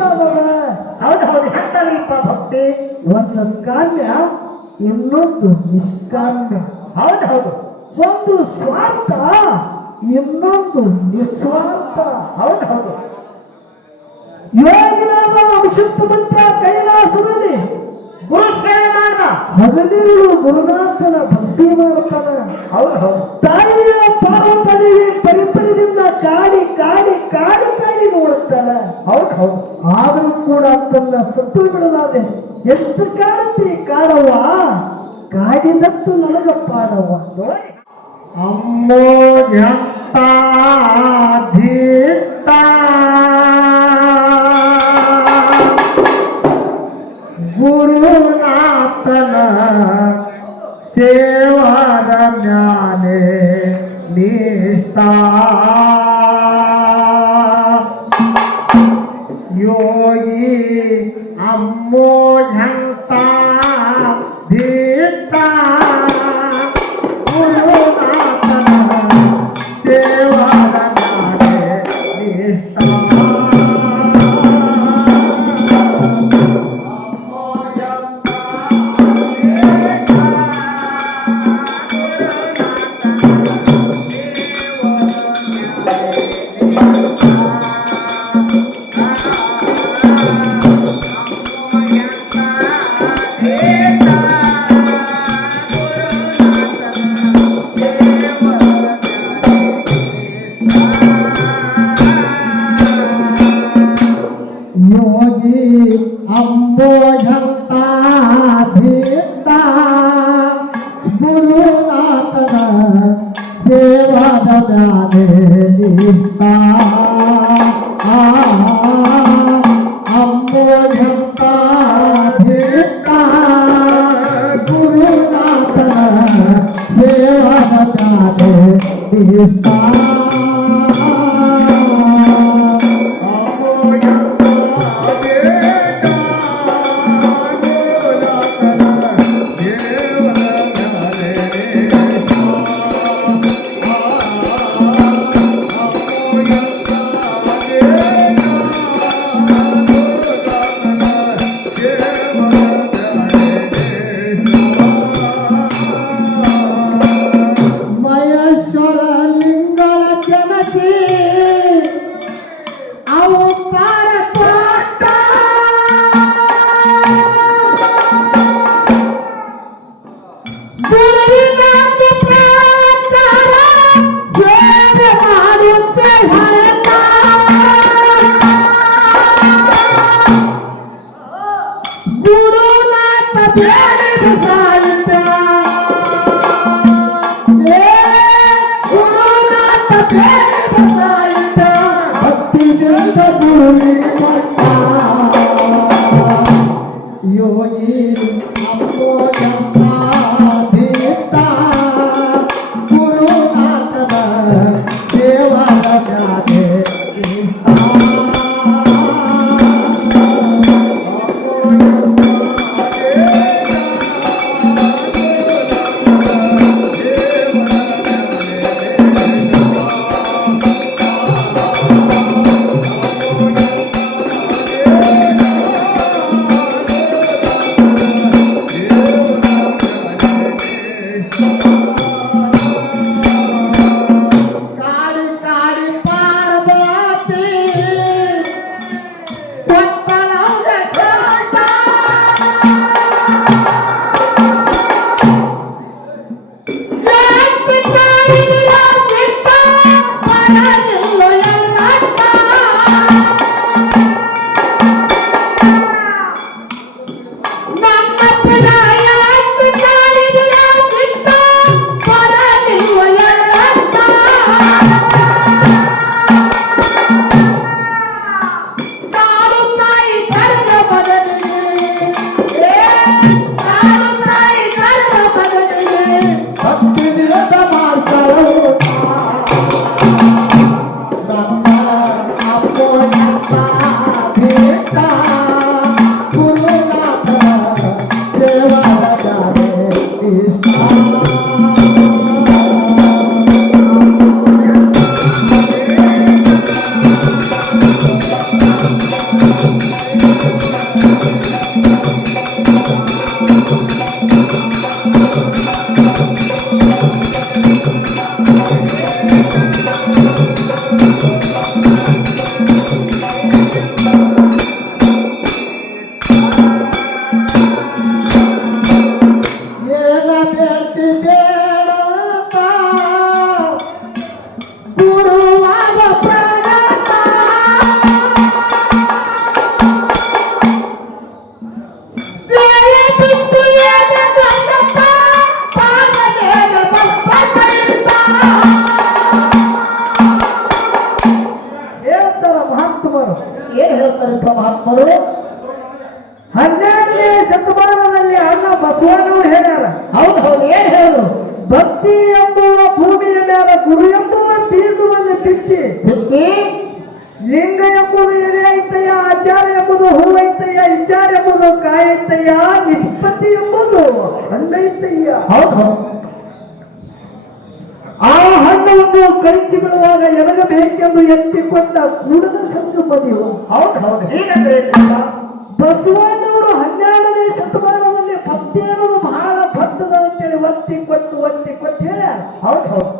ಹೌದು ಹೌದು ಎಂತದೀಪ ಭಕ್ತಿ ಒಂದು ಕಾಮ್ಯ ಇನ್ನೊಂದು ನಿಷ್ಕಾಮ್ಯ. ಹೌದು ಹೌದು ಒಂದು ಸ್ವಾರ್ಥ ಇನ್ನೊಂದು ನಿಸ್ವಾರ್ಥ. ಹೌದು ಹೌದು ಯೋಗಿನಾದ ಅಭಿಷಿಕ್ತ ಮಂತ್ರ ಕೈಲಾಸದಲ್ಲಿ ಗುರು ಸೇವೆ ಮಾಡ್ದ. ಹಗಲಿರುಳು ಗುರುನಾಥನ ಭಕ್ತಿ ಮಾಡುತ್ತಾನ. ಹೌದು ಹೌದು ತಾಯಿಯ ಪಾರ್ವತಿಗೆ ಪರಿಪರಿದಿಂದ ಕಾಡಿ ಕಾಡಿ ಕಾಡಿ ಕಾಡಿ ನೋಡುತ್ತಾನ. ಹೌದು ಹೌದು ಆದರೂ ಕೂಡ ತನ್ನ ಸತ್ತು ಬಿಡಲಾದೆ. ಎಷ್ಟು ಕಾಡುತ್ತಿ ಕಾಡವ್ವ, ಕಾಡಿದಟ್ಟು ನನಗ ಪಾಡವ್ವ. ಅಮ್ಮೋ ಎಂತ ಧೀರ್ತ ಗುರುನಾಥನ ಸೇವಾದ ಜ್ಞಾನೇ ನಿಷ್ಠಾ ಯೋಗಿ ಅಮ್ಮೋ ಎಂತ ಧೀರ್ತ ಅಂಬೋಜಂತ ಧೀರ್ತ ಗುರುನಾಥನ ಸೇವಾದ ಜ್ಞಾನೇ ನಿಷ್ಠಾ ಅಂಬೋಜಂತ ಧೀರ್ತ ಗುರುನಾಥನ ಸೇವಾದ ಜ್ಞಾನೇ ನಿಷ್ಠಾ ಯೋಗಿ ಅಂಬೋಜಂತ ಧೀರ್ತ ಗುರುನಾಥನ ಸೇವಾದ ಜ್ಞಾನೇ ನಿಷ್ಠಾ ಏನ ಬೇಡ್ತಿ ಬೇಡಪ್ಪ ಗುರುವಾದ ಪ್ರಾಣಪ್ಪ ಸೇವೆ ಬಿಟ್ಟು ಏನ ಗಂಡಪ್ಪ ಪಾದಮೇಲ ಬಸ್ಪಗಳಿಂದ ಹೇಳ್ತಾರ ಮಹಾತ್ಮರು. ಏನ್ ಹೇಳ್ತಾರಪ್ಪ ಮಹಾತ್ಮರು? 12ನೇ ಶತಮಾನದಲ್ಲಿ ಅಣ್ಣ ಬಸವಣ್ಣವರು ಹೇಳ್ಯಾರ, ಹೌದು ಹೌದು, ಏನ್ ಹೇಳಿದ್ರು? ಭಕ್ತಿ ಎಂಬುವ ಭೂಮಿಯ ಮೇಲೆ ಗುರು ಎಂಬುವ ಬೀಜವನ್ನು ಬಿತ್ತಿ, ಬಿತ್ತಿ ಲಿಂಗ ಎಂಬುದು ಎಲೆ ಐತಯ್ಯ, ಆಚಾರ ಎಂಬುದು ಹೂವೈತಯ್ಯ, ವಿಚಾರ ಎಂಬುದು ಕಾಯೈತಯ್ಯ, ನಿಷ್ಪತ್ತಿ ಎಂಬುದು ಹಣ್ಣೈತಯ್ಯ. ಹೌದು ಹೌದು, ಆ ಹಣ್ಣನ್ನು ಕಳಿಸಿ ಬಿಡುವಾಗ ಎನಗಬೇಕೆಂದು ಎತ್ತಿಕೊಂಡ ಕೂಡದ ಸಂಗಮದಿಯು. ಹೌದು ಹೌದು, ಹೀಗಂದ್ರೆ ಬಸವಣ್ಣವರು 12ನೇ ಶತಮಾನದಲ್ಲಿ ಭಕ್ತಿ ಅನ್ನೋದು ಬಹಳ ದೊಡ್ಡದ ಅಂತೇಳಿ ಒತ್ತಿ ಕೊಟ್ಟು ಹೇಳ್ಯಾರ. ಹೌದು ಹೌದು,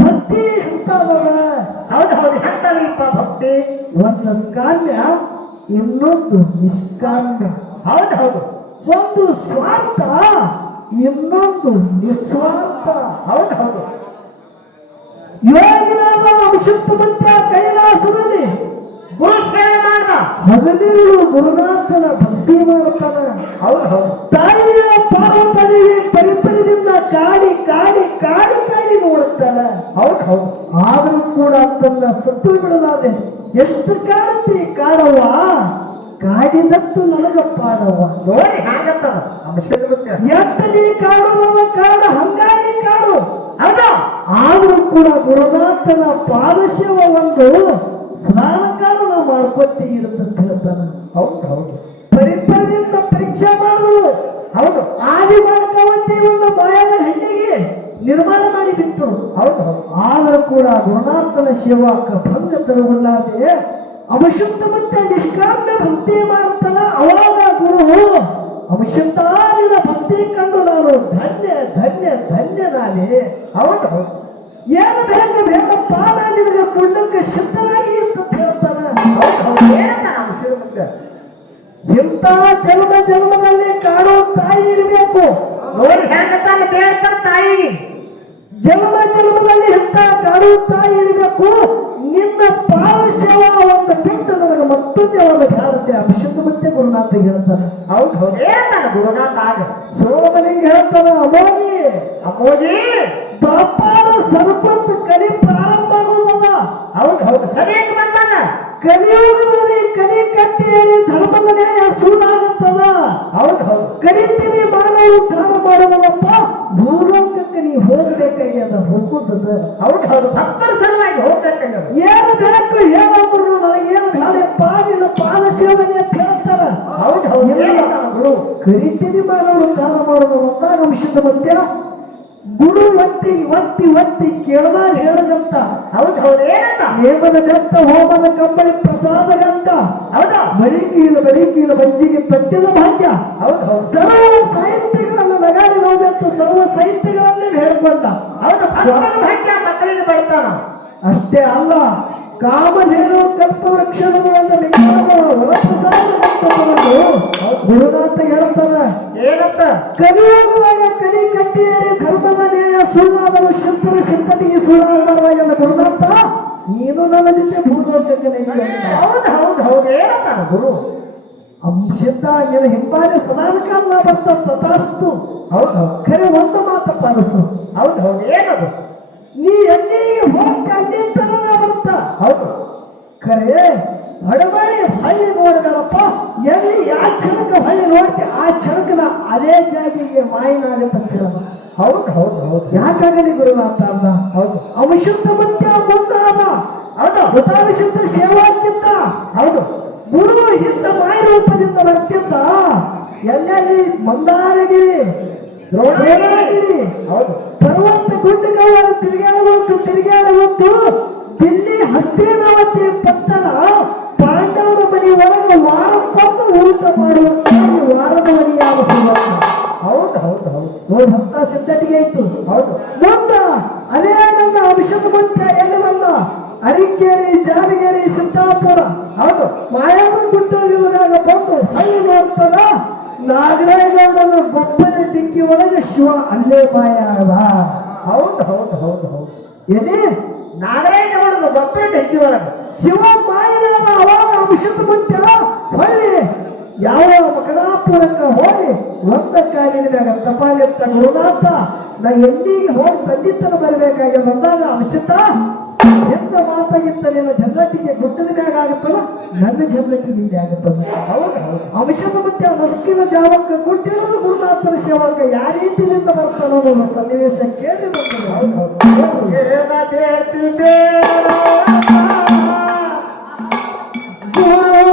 ಭಕ್ತಿ ಎಂತದಲ್ಲ, ಹೌದು ಹೌದು, ಹೇಳ್ತಾರಪ್ಪ ಭಕ್ತಿ. ಒಂದು ಕಾಮ್ಯ, ಇನ್ನೊಂದು ನಿಷ್ಕಾಮ್ಯ. ಹೌದು ಹೌದು, ಒಂದು ಸ್ವಾರ್ಥ, ಇನ್ನೊಂದು ನಿಸ್ವಾರ್ಥ. ಹೌದು ಹೌದು, ಯೋಗಿನಾದ ಅಭಿಷಿಕ್ತ ಮಂತ್ಯ ಕೈಲಾಸದಲ್ಲಿ ಗುರು ಸೇವೆ ಮಾಡ್ದ. 17 ಗುರುನಾಥನ ಭಕ್ತಿ ಮಾಡುತ್ತಾನ. ಹೌದು ಹೌದು, ತಾಯಿಯ ಪಾರ್ವತಿಗೆ ಪರಿಪರಿದಿಂದ ಕಾಡಿ ಕಾಡಿ ಕಾಡಿ ಕಾಡಿ ನೋಡುತ್ತಾನ. ಹೌದು ಹೌದು, ಆದರೂ ಕೂಡ ತನ್ನ ಸತ್ತು ಬಿಡಲಾದೆ. ಎಷ್ಟು ಕಾಡುತ್ತಿ ಕಾಡವ್ವ, ಕಾಡಿದಟ್ಟು ನನಗ ಪಾಡವ್ವ. ನೋಡಿ ಹಾಗತ್ತದ ಅಭಿಷೇಕ ಬಿಟ್ಟು. ಎಷ್ಟು ನೀ ಕಾಡುವ ಕಾಡ ಹಂಗಾಗಿ ಕಾಡು. ಹೌದು, ಆದರೂ ಕೂಡ ಗುರುನಾಥನ ಪಾದಶಿವ ಒಂದು ಸ್ನಾನಕಾಲ ನಾವು ಮಾಡ್ಕೊತಿ ಇರುತ್ತಂತ ಹೇಳ್ತಾನ. ಹೌದು ಹೌದು, ಪರಿಪರಿಯಿಂದ ಪರೀಕ್ಷೆ ಮಾಡಿದ್ರು. ಹೌದು ಆದಿ ಮಾಡ್ಕೊಂಬಂತಿ ಒಂದು ಬಾಯನ ಹೆಣ್ಣಿಗೆ ನಿರ್ಮಾಣ ಮಾಡಿಬಿಟ್ರು. ಹೌದು ಹೌದು, ಆದರೂ ಕೂಡ ಗುರುನಾಥನ ಸೇವಾಕ ಭಂಗ ತರುವುಳ್ಳಾದೆ ಅಭಿಷಿಕ್ತ ಮತ್ತೆ ನಿಷ್ಕಾಮ್ಯ ಭಕ್ತಿ ಮಾಡುತ್ತಾನ. ಅವಾಗ ಗುರು ಅಭಿಷಿಕ್ತ ನಿನ್ನ ಭಕ್ತಿ ಕಂಡು ನಾನು ಧನ್ಯ ಧನ್ಯ ಧನ್ಯನಾದೆ. ಹೌದು ಹೌದು, ಏನು ಬೇಕು ಬೇಕಪ್ಪ, ನಾನು ನಿನಗೆ ಕೊಂಡಕ್ಕೆ ಸಿದ್ಧನಾಗಿ ಅಂತ ಹೇಳ್ತಾನ. ಹೌದು ಹೌದು, ಹೇಳ್ತಾನ ಅಭಿಷೇಕ ಬಿಟ್ಟು. ಇಂಥ ಜನ್ಮದಲ್ಲಿ ಕಾಡೋ ತಾಯಿ ಇರಬೇಕು. ನೋಡಿ ಹೆಂಗತ್ತಾನ ಬೇಡ್ತಾನ ತಾಯಿ. ಜನ್ಮದಲ್ಲಿ ಇಂಥ ಕಾಡೋ ತಾಯಿ ಇರಬೇಕು. ನಿನ್ನ ಪಾದ ಸೇವಾ ಒಂದು ಬಿಟ್ಟು ನನಗೆ ಮತ್ತೊಂದೇ ಒಂದು ಭಾರತ ಅಭಿಷೇಕ ಮತ್ತೆ ಗುರುನಾಥ ಹೇಳ್ತಾನೆ. ಹೌದು ಹೌದು, ಹೇಳ್ತಾನ ಗುರುನಾಥ. ಆಗ ಸೋಮಲಿಂಗ ಹೇಳ್ತಾನ, ಅಮೋಗಿ ಅಮ್ಮೋಜಿ ದ್ವಾಪಾರ ಸರ್ಪಂತ ಕಲಿ ಪ್ರಾರಂಭ ಆಗುವುದಲ್ಲ. ಹೌದು ಹೌದು, ಸರಿಯಾಗಿ ಬಂದಾನ. ಕಲಿಯುಗದಲ್ಲಿ ಕಲಿ ಕಟ್ಟಿ ಧರ್ಮದ ನ್ಯಾಯ ಸುಳ್ಳಾಗುತ್ತದ. ಹೌದು ಹೌದು, ಕಲಿತೀನಿ ಮಾನವ ಉದ್ಧಾರ ಮಾಡುವುದಪ್ಪ, ಭೂಲೋಕಕ್ಕೆ ನೀ ಹೋಗಬೇಕಾಗ್ಯದ, ಹೋಗುದದ. ಹೌದು ಹೌದು, ಭಕ್ತರ ಸಲುವಾಗಿ ಹೋಗ್ಬೇಕಂದ್ರೆ ಏನು ಬೇಕು ಹೇಳಂದ್ರು ನನಗೇನು ಬೇಡಪ್ಪ, ನಿನ್ನ ಪಾದ ಸೇವನೆ ಅಂತ ಹೇಳ್ತಾರ. ಹೌದು ಹೌದು, ಹೇಳ್ತಾನ ಗುರು. ಕರಿತೀನಿ ಮಾನವ ಉದ್ಧಾರ ಮಾಡುವುದು ಅಂದಾಗ ವಿಷಯದ ಮಧ್ಯ ಗುರು ಒತ್ತಿ ಕೇಳದಾಗ ಹೇಳದಂತ. ಹೌದು ಹೌದು, ಏನಂತ? ನೇಮದ ಗಂಟ ಹೋಮದ ಕಂಬಳಿ ಪ್ರಸಾದ ಗಂಟ. ಹೌದಾ? ಬಳಿಕೀಲ ಮಂಜಿಗೆ ಪಟ್ಟಿದ ಭಾಗ್ಯ. ಹೌದು ಹೌದು, ಸರ್ವ ಸಾಹಿತ್ಯಗಳನ್ನು ನಗಾಡಿ ನೋಡಬೇಕು, ಸರ್ವ ಸಾಹಿತ್ಯಗಳನ್ನೇ ಹೇಳ್ಕೊಂಡ. ಹೌದು, ಭಕ್ತರ ಭಾಗ್ಯ ಮಕ್ಕಳಿಗೆ ಬರ್ತಾನ. ಅಷ್ಟೇ ಅಲ್ಲ, ಕಾಮಧೇನು ಕಲ್ಪವೃಕ್ಷದ ವರಪ್ರಸಾದ ಗುರುನಾಥ ಹೇಳ್ತಾನ. ಏನಂತ? ಕಲಿಯುಗದಾಗ ಕಲಿ ಕಟ್ಟಿ ಧರ್ಮದ ನ್ಯಾಯ ಸುಳ್ಳಾದರೂ ಶತ್ರು ಸಿದ್ಧತೆಗೆ ಸುಳ್ಳಾಗಬಾರದಾಗಲ್ಲ. ಗುರುನಾಥ ನೀನು ನನ್ನ ಜೊತೆ ಭೂಲೋಕಕ್ಕೆ ನಡಿ. ಹೌದು ಹೌದು ಹೌದು, ಏನಂತಾನ ಗುರು? ಅಂಶದ ನಿನ್ನ ಹಿಂಬಾಲೆ ಸದಾನಕಾಲ ಬಂತ ತಥಾಸ್ತು. ಹೌದು ಹೌದು, ಖರೆ ಒಂದು ಮಾತ ಪಾಲಿಸು. ಹೌದು ಹೌದು, ಏನದು? ನೀ ಎಲ್ಲಿಗೆ ಹೋಗ್ತ ಅಲ್ಲಿ ತನಕ ಬರ್ತ. ಹೌದು ಖರೆ ಹಡಬಾಳಿ ಹಳ್ಳಿ ನೋಡ್ಬೇಡಪ್ಪ. ಎಲ್ಲಿ ಯಾವ ಕ್ಷಣಕ್ಕ ಹಳ್ಳಿ ನೋಡ್ತಿ ಆ ಕ್ಷಣಕ್ಕನ ಅದೇ ಜಾಗಿಗೆ ಮಾಯಿನಾಗತ್ತ ಹೇಳೋದು. ಹೌದು ಹೌದು ಹೌದು, ಯಾಕಾಗಲಿ ಗುರುನಾಥ ಅಲ್ಲ. ಹೌದು ಅವಿಶುದ್ಧ ಮಧ್ಯ ಮುಂದಾದ. ಹೌದು ಮೃತಾವಿಶುದ್ಧ ಸೇವಾಕ್ಕಿಂತ ಹೌದು, ಗುರು ಹಿಂದ ಮಾಯ ರೂಪದಿಂದ ಬರ್ತಿದ್ದ. ಎಲ್ಲೆಲ್ಲಿ ಮಂದಾರಗಿರಿ, ದ್ರೋಣಗಿರಿ, ಹೌದು ಪರ್ವತ ಗುಡ್ಡಗಳು ತಿರುಗಾಡುವಂತು. ದಿಲ್ಲಿ ಹಸ್ತಿನಾವತಿ ಪಟ್ಟಣ ಪಾಂಡವರ ಊಟ ಮಾಡುವಂತ ವಾರದ ಮನೆಯಾದ ಶಿವಕ್ಕ. ಹೌದು ಹೌದು ಹೌದು ನೋಡಿ ಅಂತ ಸಿದ್ಧತೆಗೆ ಇತ್ತು. ಹೌದು ಮುಂದ ಅದೇ ನನ್ನ ಔಷಧ ಮಂತ್ಯ ಎನ್ನಲಲ್ಲ ಅರಿಕೇರಿ ಜಾನಗೇರಿ ಸಿದ್ದಾಪುರ ಹೌದು ಮಾಯಾವ ಗುಡ್ಡದಾಗ ಬಂದು ಹಳ್ಳಿ ನೋಡ್ತಾರ ನಾಗರಾಯಗೌಡನ ಗೊಬ್ಬರ ಡಿಕ್ಕಿ ಒಳಗೆ ಶಿವ ಅಲ್ಲೇ ಮಾಯ ಅದ. ಹೌದು ಹೌದು ಹೌದು ಹೌದು ಏನೇ ನಾಗರಾಯನವರನ್ನು ಗೊಬ್ಬರ ಟೆಕ್ಕಿ ಒಳಗೆ ಶಿವ ಮಾಯನಾದ ಅವಾಗ ಔಷಧ ಮಂತ್ಯ ಹೊಳ್ಳಿ ಯಾವ ಮಕನಾಪುರಕ್ಕೆ ಹೋಗಿ ಒಂದ ಕಾಲಿನ ಮ್ಯಾಗ ತಪಾಲಿತ್ತ ಗುರುನಾಥ ನಾ ಎಲ್ಲಿಗೆ ಹೋಗಿ ಖಂಡಿತನ ಬರಬೇಕಾಗ್ಯದ ಅಂದಾಗ ಔಷಧ ಎಂತ ಮಾತಾಗಿತ್ತ ನಿನ್ನ ಜನ್ನಟ್ಟಿಗೆ ಗುಡ್ಡದ ಮ್ಯಾಗ ಆಗುತ್ತಲ್ಲ ನನ್ನ ಜನ್ನಟ್ಟಿಗೆ ಇಲ್ಲಿ ಆಗುತ್ತಲ್ಲ. ಹೌದು ಹೌದು ಔಷಧ ಮತ್ತೆ ಮಸ್ಕಿನ ಜಾವಕ್ಕೆ ಗುಡ್ಡಿರೋದು ಗುರುನಾಥನ ಸೇವಕ ಯಾವ ರೀತಿಯಿಂದ ಬರ್ತಾನೋ ಅನ್ನೋ ಸನ್ನಿವೇಶ ಕೇಳಿ ಬರ್ತದೆ. ಹೌದು ಹೌದು ಏನ ದೇತಿ ಬೇಡ ಗುರು